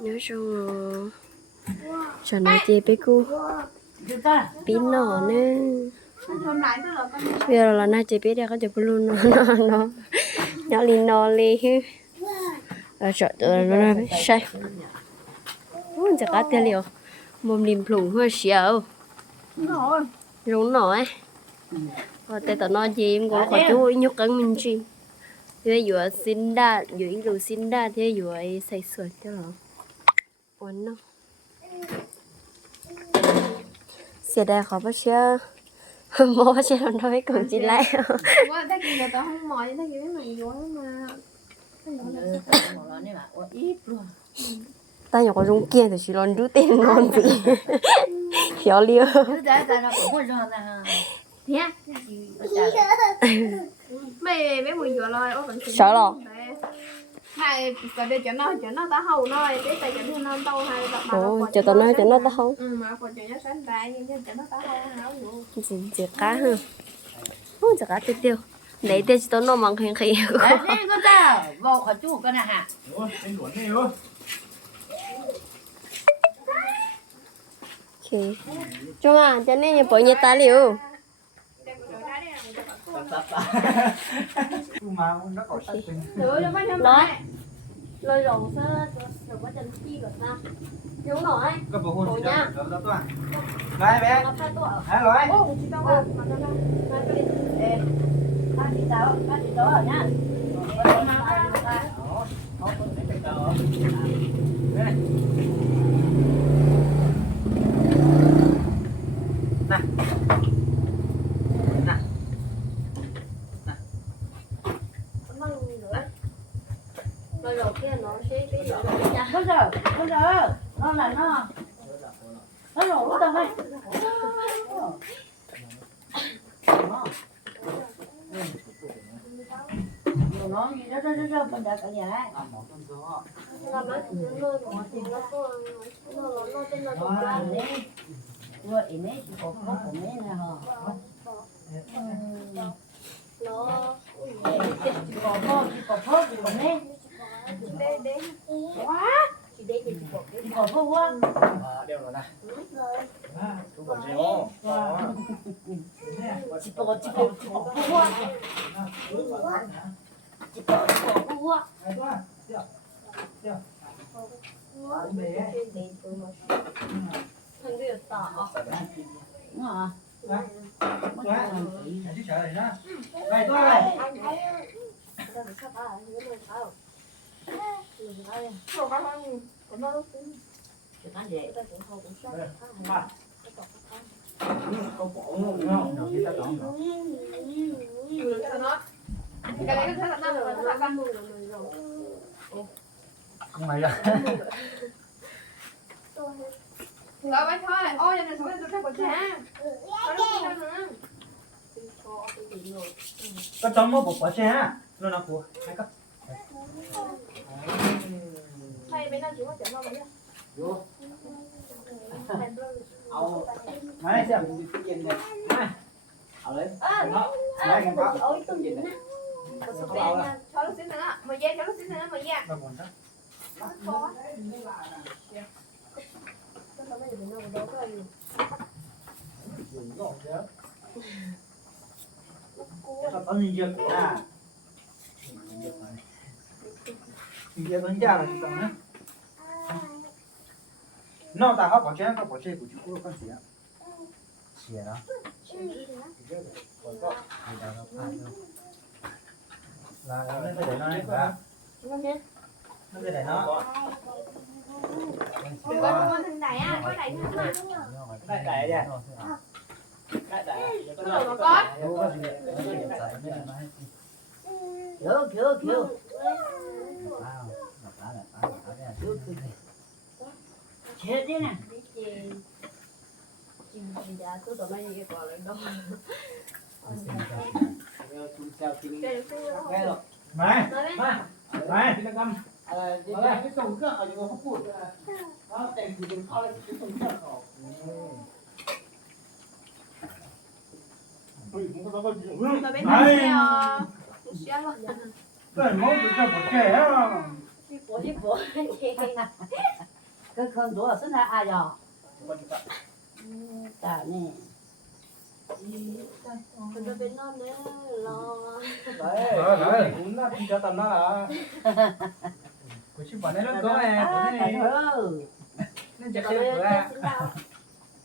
nhớ xong cho nó chơi bé cu pin nỏ nè. Bây giờ là na chơi bé đây có chụp luôn nó nó nó nó li nó li hư à ờ, sợ tụi nó nó sai muốn chắc cá tiêu liệu. Mồm lim plùng hơi xíu rồi rốn nổi rồi ờ, tại tao nó gì em cũng khỏi chú nhúc cắn mình chi. Thế vừa xin đa, vừa yêu xin đa, thế vừa say xây sửa cho nó. อ่อนเนาะเสียดายขอพระเชื่อหมอเชื่อทำทำให้กลุ่มจีนไล่ว่าถ้ากินแต่ห้องหมอได้กินไม่หมายย้อนมาตาอยากจะรุ่งเกี่ยนแต่ชิลอนดูเต็มนอนปีเขียวเลี้ยวเนี่ยไม่ไม่เหมือดหัวลอยโอ้สาวหรอ Hai còn đây cho nó cho nó ta hầu nó để tay cho nó tao hai tập mà ồ cho tao nói cho nó tao không Ừ mà còn cho nó sáng tay nhưng cho nó ta hầu hảo vụ chỉ chỉ cá hả? Ôi chỉ cá tiêu tiêu. Lấy tiền cho nó mang khen khen. Ok. Chúng à cho nên nhà bỏ nhà ta liều mà nó mấy thêm nói lôi rồng sao rồi có chân chi rồi sao đúng rồi nó phải tuổi hả rồi Ô, chị tao qua mà nó nó nó cái lôi rồng kia nó sẽ cái gì đó Bây giờ, bây giờ, nó là nó Nó nổ tao đây nó gì đó đó đó đó mình đã cả nhà ấy là nó nó nó thì nó có nó nó nó trên nó đó là đấy vừa ý mấy chỉ có có của mấy này hả chỉ có có chỉ có có chỉ có để để chỉ có có quá. Nè không chỉ có chỉ có chỉ có có quá chỉ có chỉ có có quá trên đấy tôi mà thằng kia tỏ đúng hả mất sợ này đó đây tôi đây tao bị sắp à nó lên sao mình thấy Rồi con không mày ra. Rồi bánh thôi Ôi, này xuống lên tôi thấy của cha Có lúc kia nữa có trong một bộ quả xe nó nó của hai cấp. Hay bên này chỉ có chuyện đâu vậy? Vô. Ao máy xem cái gì này? Ao lấy máy không có ôi tôi nhìn á. Cho lúc xin nữa. Mời da cho lúc xin nữa mời da đâu còn đó Sao có nhìn được à? Nhìn được con cha là gì nữa? Nó ta học bỏ chén, học bỏ chén của chú con gì á? Xỉa đó. Là nó phải để nó này cả không cái này nó đừng có mua thằng đẩy á có đẩy thằng mà đại đại đi nè chị đã cứ tụi bay gì còn lên đâu Mày, mày, mày, mày, mày, mày, mày, mày, mày, mày, mày, mày, mày, mày, mày, mày, mày, mày, mày, เอะไรยังไงไม่ส่งเครื่องเอาอยู่กับเขาพูดนงเพราะแต่งเครื่อยู่เป็นข้าวแต้องวจะส่งเครื่องออก너 맨날 그래 요. 쉬어 봐. 뭐 이 뻐. 그 그건 누워 쓰나 아 야. 음, 자 네. 근데 맨날 내 려. เออไหนผมหน้าที่จะตำหน้า कुछ बनेलो तो है बने नहीं nó chắc sẽ được ra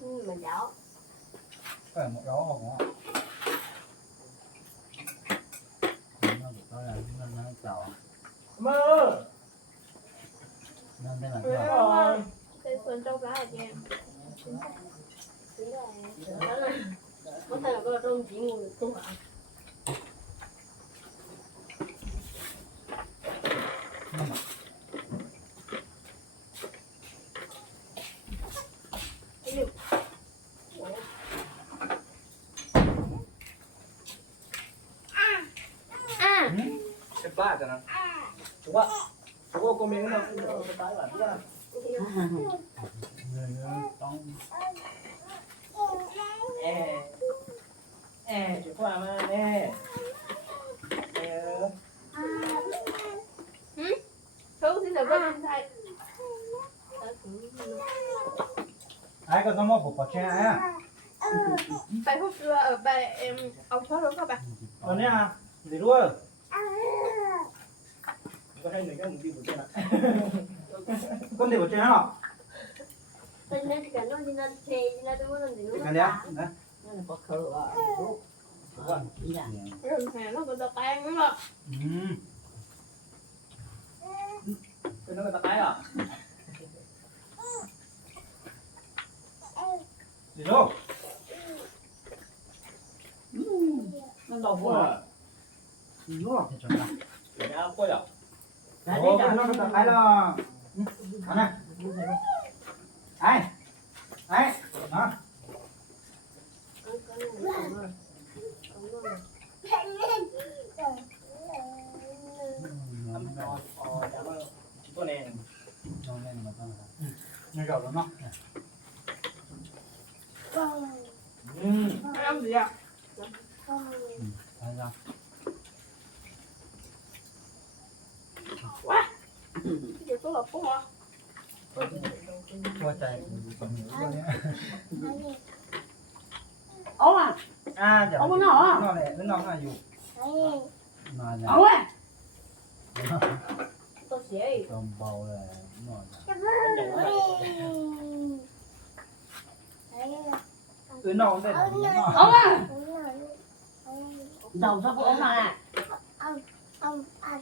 mình dạo phải một đó không ạ? Nó được đó là nó nó chào mơ nó cái phần trong lá là em. Đúng rồi. Có thể là có đông chỉ ngồi tu hả 하잖아. 좋아. 저거 꼬맹이 나 따라 좋아. 에. 에, 좋아 마네. 에. 응? 저거 진짜 뭐야? Ai có giống một bộ bọc che á? Bài hôm xưa ở bài em ông thoát rồi không bạn. Còn nè, gì luôn? 그래 내가 우리 못해라. 근데 못해나? 근데 그냥 너나 제일이나 되고는 되는 거야. 그래야? 네. 나는 버커로 와. 그건 이야. 그럼 그냥 너보다 빠야 그거. 음. 그놈의 빠야. 이거. 음. 난 나와. 이거 괜찮아. 내가 꺼야. Ủa, nó có tờ phải lo. Đó nè. Đấy. Đấy. Đó. Nó gầu lắm đó. Ừ. Ăn ừ. gì ạ? Ừ. Ăn gì ạ? Cái số là phố hả? Qua chạy còn nhiều quá nhé. Ông à? À, dạ. Ông nó hả? Nó này, nó nó dù. Mà nhà. Ông à? Tôi sẽ. Còn bầu là nó. Ừ, nó đây. Ông à? Đầu sao của ông à? Ông, ông, ông.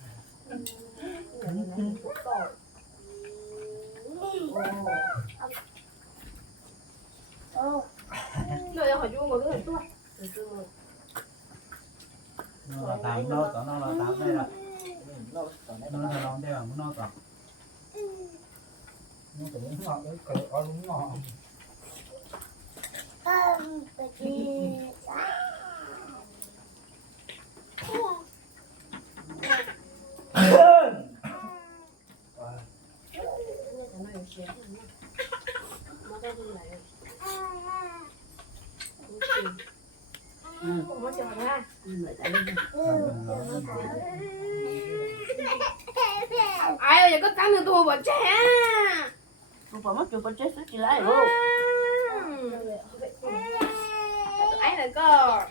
nó là tám nó có nó là tám đây là Nó còn đấy nó là nó đây là muốn nó còn Nó cũng đúng ngọt đấy, cỡ có đúng ngọt ừ ผมว่าจะมาได้ lại tại đây ไอ้เดี๋ยวก็กั้น 아유, 이거 까면 또 멋져. 오빠 먹기 멋져 쓰지 라요. 아이, 내 거.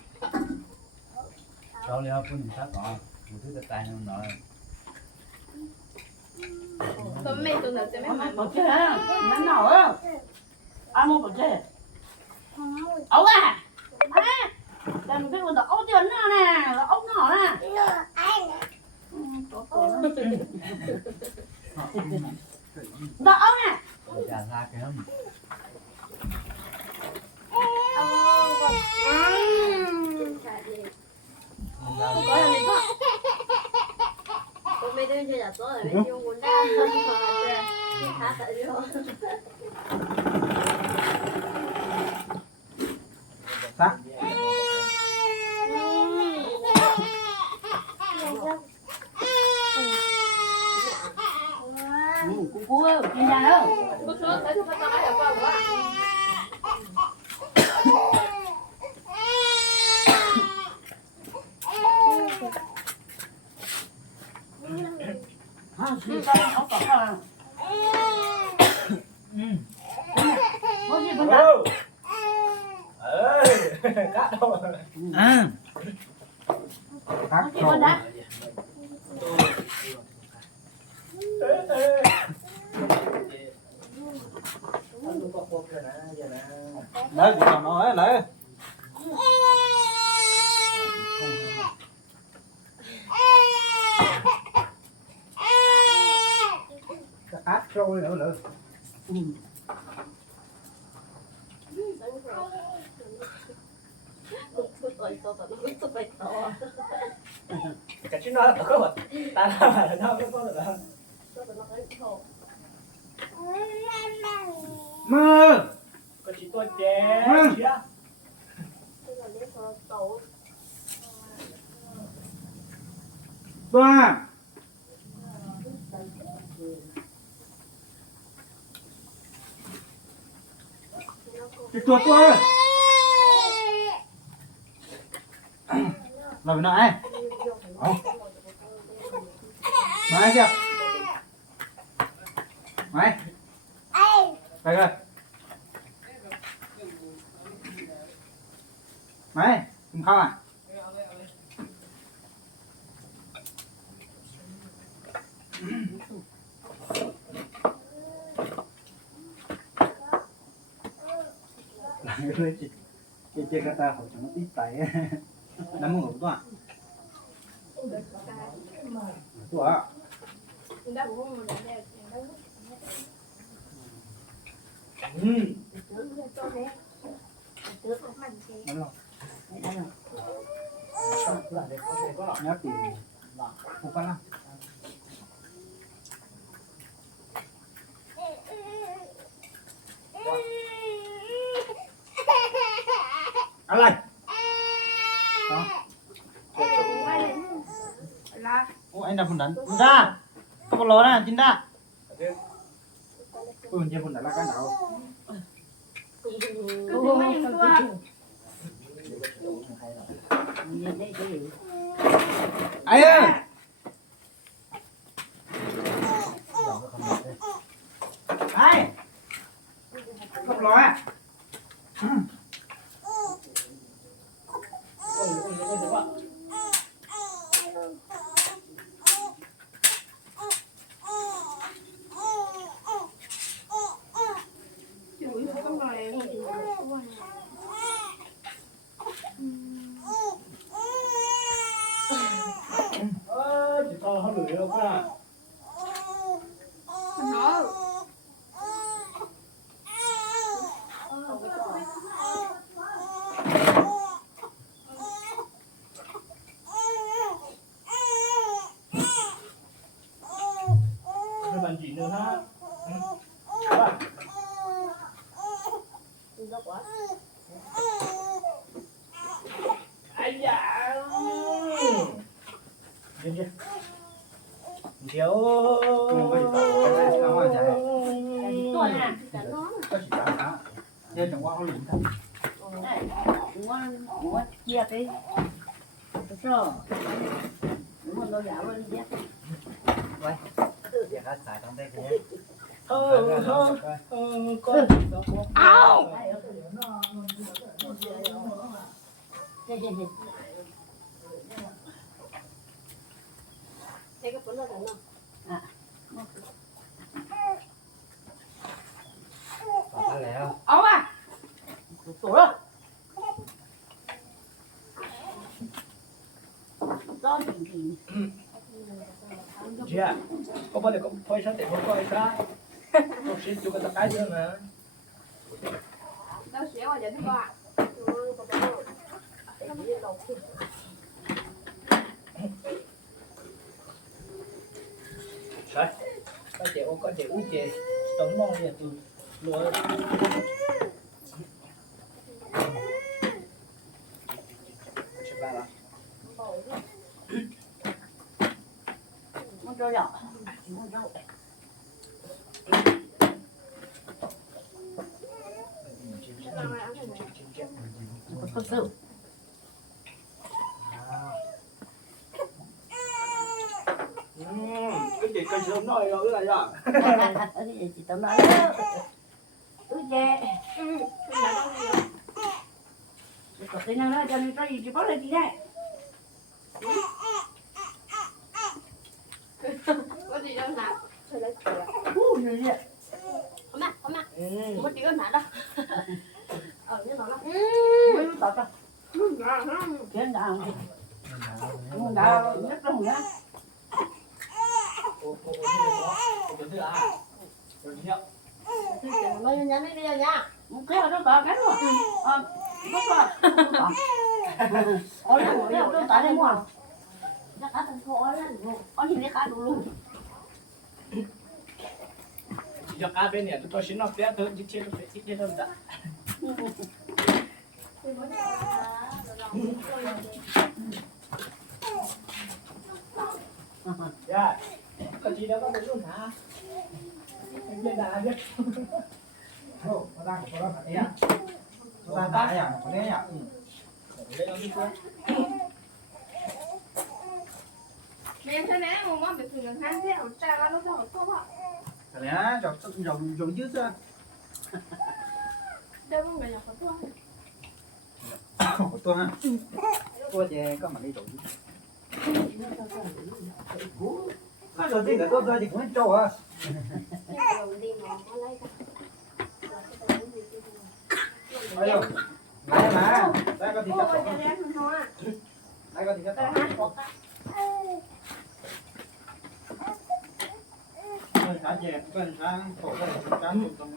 cháu leo con gì khác đó một thứ cái tay nó nói Tụi mày tụi nó sẽ mấy mày một chứ Nó nào á. Ai mua một chứ Ấu à? Ai? Làm cái con ốc chân nó nè, ốc nhỏ nè. Có cổ. Đó nè. Dạ ra cái không. Không có làm gì không? Cô mấy đứa chơi giả tố là mấy chung cũng đang thân phật rồi. Hát? Có gì không đó ơi cá đâu à cá gì không đó lấy của nó ấy lấy át trôi nữa nữa cái chuyện đó là có mà ta làm là đâu có có được đâu mơ có chỉ tôi chè chứ ba cái chuột quá rồi nó ai không mày chưa mày. Đây rồi. Mày không khóc à? Cái cái cái kata họ chẳng nó ít tay nó muốn ngủ à tua à Đã bố mình đã đẹp. ừ nó lo nhớ thì không có lắm ăn lại đó Là ô anh đã phun đánh phun ra. Không có lỗ nè, chín ra. Ui mình chưa phun đánh là cái nào? Cứ thì mấy nhìn đây cái gì ấy ơi ai không lỗ à? Ừ. Ah. Nên chẳng qua có lĩnh thôi muốn muốn chia cái cái sơ muốn nó giả luôn đi giờ hết xài trong đây thì Ờ, ờ, ờ, con Ao. Thế cái phấn có lẽ ông à tuổi rồi. Chị ạ Có bao giờ phơi sáng để không coi ra Không xin chú cái cái nữa mà. Đâu xéo ở dẫn qua. Rồi Có chị ô có chị uống chị con trâu nhỏ con trâu con trâu cái không cây sớm nói rồi, cái này à? Cái gì chị tao nói dè Ừ, không đâu nhiều. có cái nào đó cho nên có gì chỉ có là gì đây Có gì đâu nào. U gì vậy Có mặt, có mặt. Không có chữ nào đâu. Ờ, cái đó tao Ừ, dạ, dạ. trên đào không đào nhất trong nữa Thì chừng bao nhiêu nhắn đi đi nha. một cái ở đó tao cắn rồi ờ lúc đó ở đây một cái ở đó tại đây mua nó cả thành phố ở đây ở nhìn cái cả đủ luôn cho cá bên này tôi xin nó té tôi chỉ chết tôi chỉ chết thôi đã dạ có gì đâu có được luôn hả bên đã biết ô nó đang có đó phải à ta ta à có đấy à lên nó đi qua Mẹ thế này mà mong bị thử gần hai thế, ở cha nó nó cho tốt ạ. cái này chọc dòng dòng dưới ra Đâu có người nhỏ có tốt. của tôi ha tôi chè có mà đi nó rồi thì cái tôi ra thì cũng trâu à mà đầu đi mà có này đây có thì cho thôi à. đây có thì chắc Đây hát của ta. Rồi cá chè cần sang khổ cái cá tụt tông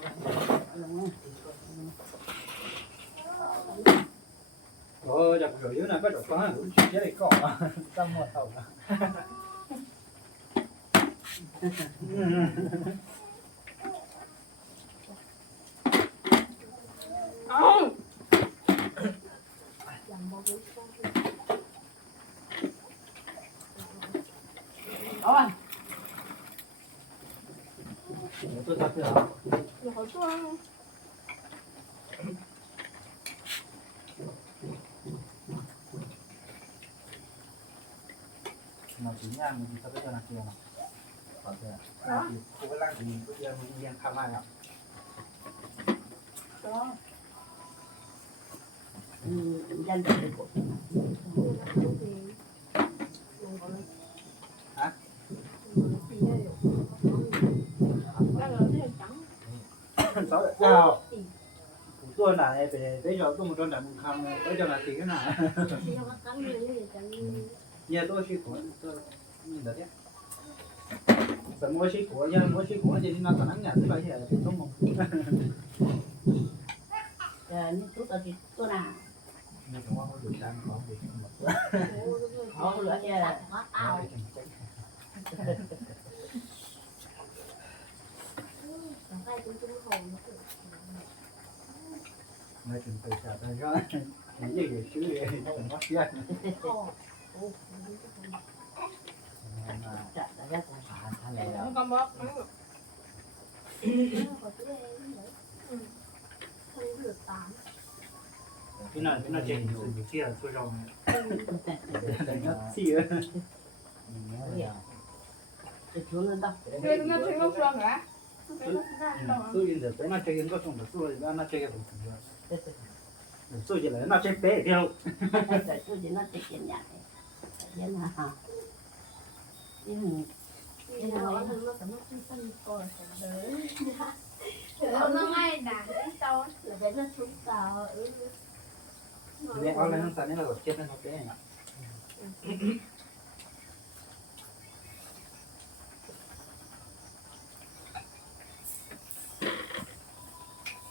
Ờ, chặt rửa dưới này có chỗ có chế để cỏ trong một thầu Không. rồi tôi thật rồi Nhỏ có tốt. nó chỉ nha mình chỉ có cái là kia mà còn thế à thì cô cái lăng thì bây giờ mình đi ăn tham ạ đó ừ, danh được của chào tôi là về bây giờ tôi một con đàn không bây giờ là thì cái nào nhà tôi chỉ của tôi nhìn được đấy sợ mua chỉ của nhà mua chỉ của thì nó còn ăn nhà thứ bảy giờ thì không? Một Ờ, như tôi tao thì tôi nào nhưng mà không được ăn không được một họ lựa cho Hết ao. Đây cũng chung hồn. nói chuyện từ chào tới đó những gì thứ gì nó cũng mất chết trả lại ra của họ thay này không có bóp. Không cái nào cái nào chơi nhiều nhiều kia là thôi rồi để nó cái chú lên đâu Thế nó chơi không xuân hả? tôi nhìn được cái nó chơi có xong được tôi nó chơi cái gì rồi tôi chỉ là nó chơi bé theo Tôi chỉ nó chơi kiện nhạc cái nào hả nhưng Thì nó nó nó nó phân coi đấy. Nó ngay cái sau là nó xuống tàu. Mẹ con lên sang nó là chết nó bé này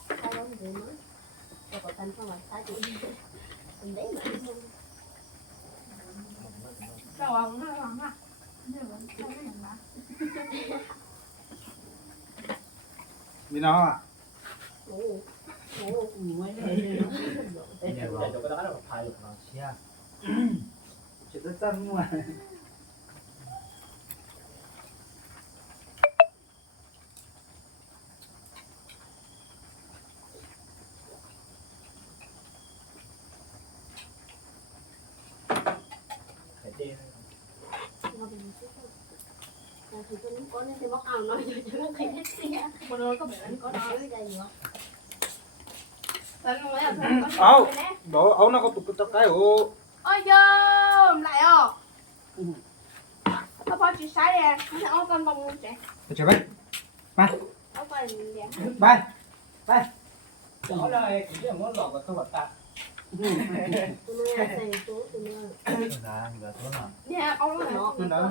Sau đó thì mới cho có thành không phải sai chị. Mình đấy mà พี่น้องอะโอ้โหหวยเลยเนี่ยเราจะก่แล้องถ่ายหลบเราเชียร์จะต้องจังหวะ thì tôi có nên thì bóc ảo nói cho nó thấy hết xí một đôi có biển có đó cái gì nữa Ấu. Đó, ấu nó có tụt tụt cái ồ ôi dơm lại ờ Tao phải chỉ sai nè Nó ôi con bông luôn trẻ Chờ vậy Ôi con đẹp. Bye Bye Đó là chỉ là món lọc của tôi vật tạ tụi nó nó nó nó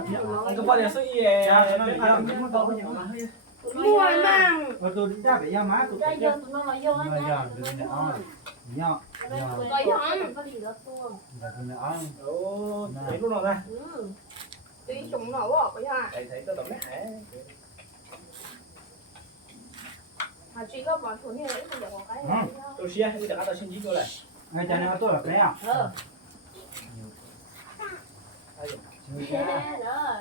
Tôi đi ra phải ra má tôi ra vô giờ tụi mình ăn. Nhau Coi hả? có gì ăn. Ồ, thấy lúc nào ra ừ Tí Thấy tôi tổng nét hả Mà. Tôi xia, bây giờ tôi xin chỉ tôi này ngay cha nó tôi là cái à ờ Chưa thế cha. đó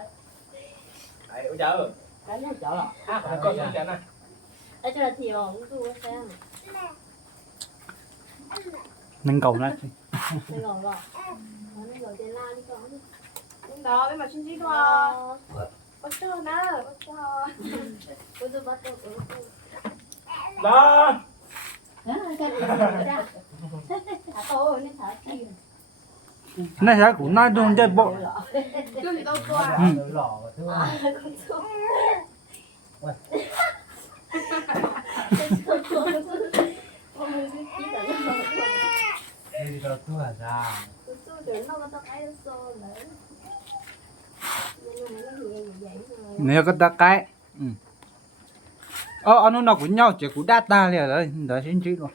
Đấy, ôi trời cái này chó là À, phải con con chả này ở chỗ là thì ông tu xem Nâng cầu đây gọi gọi nó nên gọi tiền lan đi con. Đó, bên mà xin chỉ thôi ờ. Có chưa nè, có chưa tôi tôi bắt tôi Đó đó cái gì ra à tôi nên thả chi Này sao cũng nói luôn chơi bộ Chưa thì đâu qua Dạ, đỡ lỏ và thứ à hai. con số Ui. Đi đâu tua ra. Nếu có ta cái Ừ Ờ, ờ, nó nó cũng nhau, chỉ cũng data liền đấy đấy xin chị luôn.